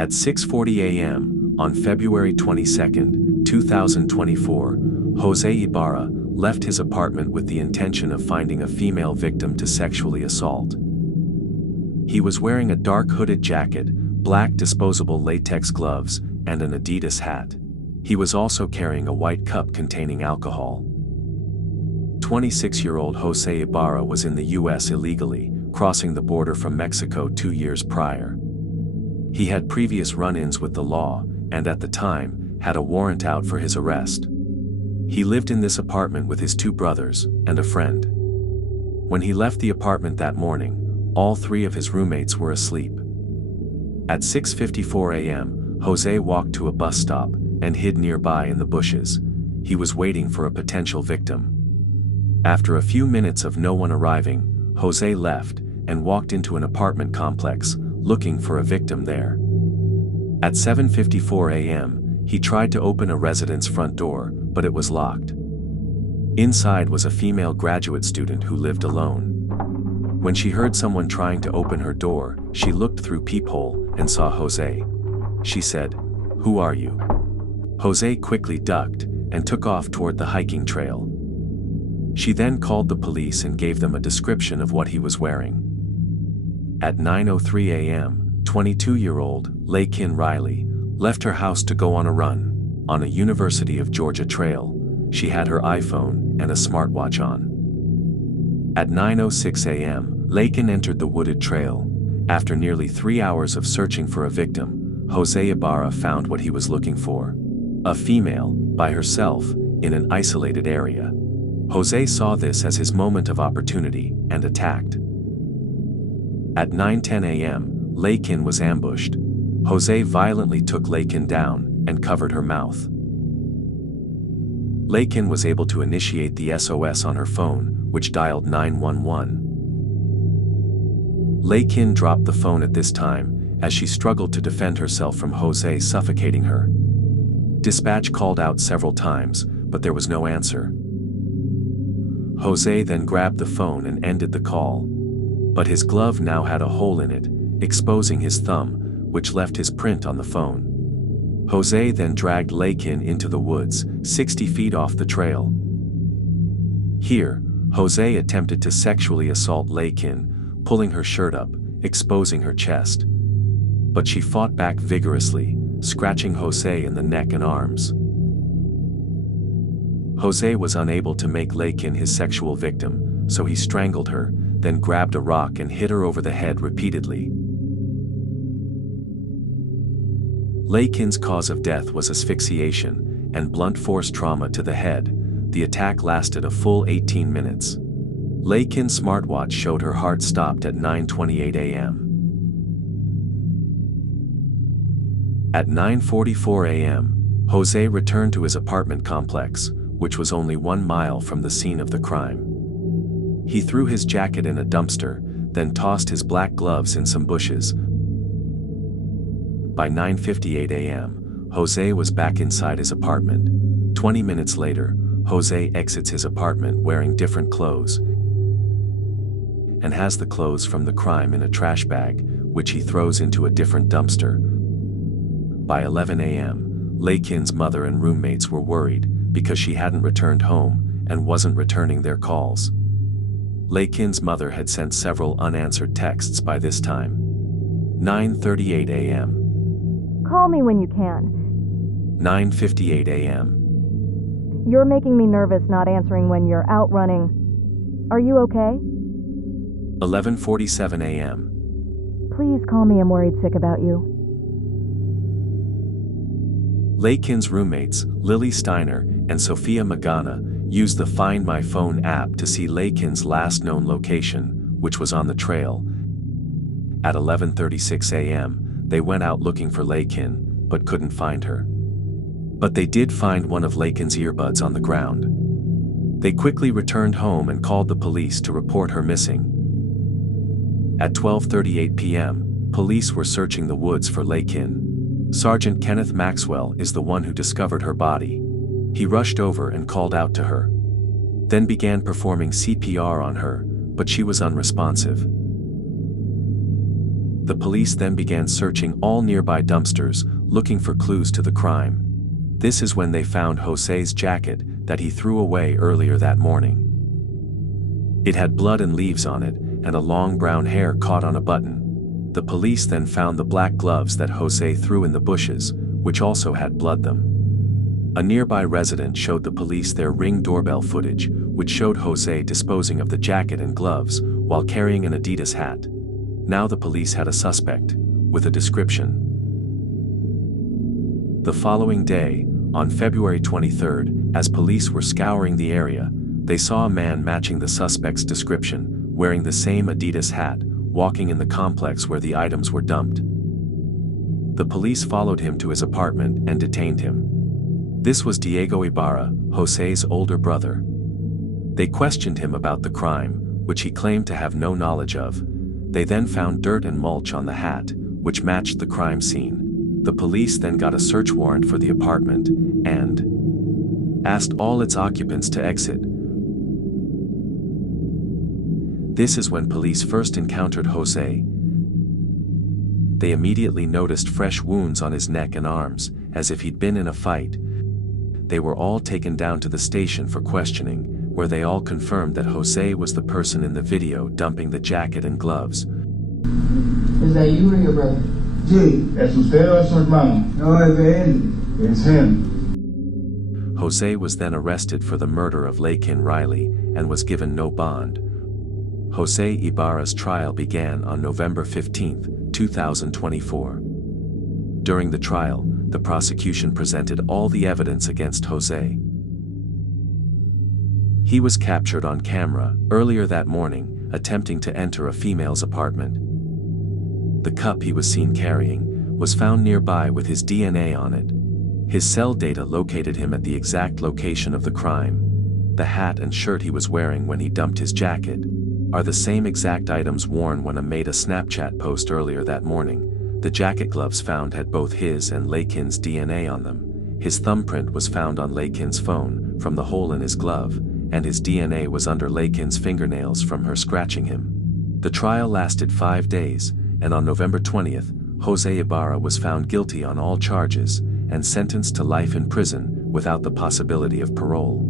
At 6:40 a.m. on February 22, 2024, Jose Ibarra left his apartment with the intention of finding a female victim to sexually assault. He was wearing a dark hooded jacket, black disposable latex gloves, and an Adidas hat. He was also carrying a white cup containing alcohol. 26-year-old Jose Ibarra was in the U.S. illegally, crossing the border from Mexico 2 years prior. He had previous run-ins with the law, and at the time, had a warrant out for his arrest. He lived in this apartment with his 2 brothers and a friend. When he left the apartment that morning, all 3 of his roommates were asleep. At 6:54 a.m., Jose walked to a bus stop and hid nearby in the bushes. He was waiting for a potential victim. After a few minutes of no one arriving, Jose left and walked into an apartment complex, looking for a victim there. At 7:54 a.m., he tried to open a resident's front door, but it was locked. Inside was a female graduate student who lived alone. When she heard someone trying to open her door, she looked through peephole and saw Jose. She said, "Who are you?" Jose quickly ducked and took off toward the hiking trail. She then called the police and gave them a description of what he was wearing. At 9:03 a.m., 22-year-old Laken Riley left her house to go on a run. On a University of Georgia trail, she had her iPhone and a smartwatch on. At 9:06 a.m., Laken entered the wooded trail. After nearly 3 hours of searching for a victim, Jose Ibarra found what he was looking for. A female, by herself, in an isolated area. Jose saw this as his moment of opportunity and attacked. At 9:10 a.m., Laken was ambushed. Jose violently took Laken down and covered her mouth. Laken was able to initiate the SOS on her phone, which dialed 911. Laken dropped the phone at this time, as she struggled to defend herself from Jose suffocating her. Dispatch called out several times, but there was no answer. Jose then grabbed the phone and ended the call. But his glove now had a hole in it, exposing his thumb, which left his print on the phone. Jose then dragged Laken into the woods, 60 feet off the trail. Here, Jose attempted to sexually assault Laken, pulling her shirt up, exposing her chest. But she fought back vigorously, scratching Jose in the neck and arms. Jose was unable to make Laken his sexual victim, so he strangled her, then grabbed a rock and hit her over the head repeatedly. Laken's cause of death was asphyxiation and blunt force trauma to the head. The attack lasted a full 18 minutes. Laken's smartwatch showed her heart stopped at 9:28 a.m. At 9:44 a.m., Jose returned to his apartment complex, which was only 1 mile from the scene of the crime. He threw his jacket in a dumpster, then tossed his black gloves in some bushes. By 9:58 a.m., Jose was back inside his apartment. 20 minutes later, Jose exits his apartment wearing different clothes and has the clothes from the crime in a trash bag, which he throws into a different dumpster. By 11 a.m., Laken's mother and roommates were worried because she hadn't returned home and wasn't returning their calls. Laken's mother had sent several unanswered texts by this time. 9:38 a.m. Call me when you can. 9:58 a.m. You're making me nervous not answering when you're out running. Are you okay? 11:47 a.m. Please call me, I'm worried sick about you. Laken's roommates, Lily Steiner and Sophia Magana, used the Find My Phone app to see Laken's last known location, which was on the trail. At 11:36 a.m., they went out looking for Laken, but couldn't find her. But they did find one of Laken's earbuds on the ground. They quickly returned home and called the police to report her missing. At 12:38 p.m., police were searching the woods for Laken. Sergeant Kenneth Maxwell is the one who discovered her body. He rushed over and called out to her, then began performing CPR on her, but she was unresponsive. The police then began searching all nearby dumpsters, looking for clues to the crime. This is when they found Jose's jacket that he threw away earlier that morning. It had blood and leaves on it, and a long brown hair caught on a button. The police then found the black gloves that Jose threw in the bushes, which also had blood them. A nearby resident showed the police their Ring doorbell footage, which showed Jose disposing of the jacket and gloves while carrying an Adidas hat. Now the police had a suspect, with a description. The following day, on February 23rd, as police were scouring the area, they saw a man matching the suspect's description, wearing the same Adidas hat, walking in the complex where the items were dumped. The police followed him to his apartment and detained him. This was Diego Ibarra, Jose's older brother. They questioned him about the crime, which he claimed to have no knowledge of. They then found dirt and mulch on the hat, which matched the crime scene. The police then got a search warrant for the apartment, and asked all its occupants to exit. This is when police first encountered Jose. They immediately noticed fresh wounds on his neck and arms, as if he'd been in a fight. They were all taken down to the station for questioning, where they all confirmed that Jose was the person in the video dumping the jacket and gloves. Is that you or your brother? Sí, ¿es usted o es su hermano? No, es de él. Es him. Jose was then arrested for the murder of Laken Riley, and was given no bond. Jose Ibarra's trial began on November 15, 2024. During the trial, the prosecution presented all the evidence against Jose. He was captured on camera earlier that morning, attempting to enter a female's apartment. The cup he was seen carrying was found nearby with his DNA on it. His cell data located him at the exact location of the crime. The hat and shirt he was wearing when he dumped his jacket are the same exact items worn when he made a Snapchat post earlier that morning. The jacket gloves found had both his and Laken's DNA on them. His thumbprint was found on Laken's phone from the hole in his glove, and his DNA was under Laken's fingernails from her scratching him. The trial lasted 5 days, and on November 20th, Jose Ibarra was found guilty on all charges and sentenced to life in prison without the possibility of parole.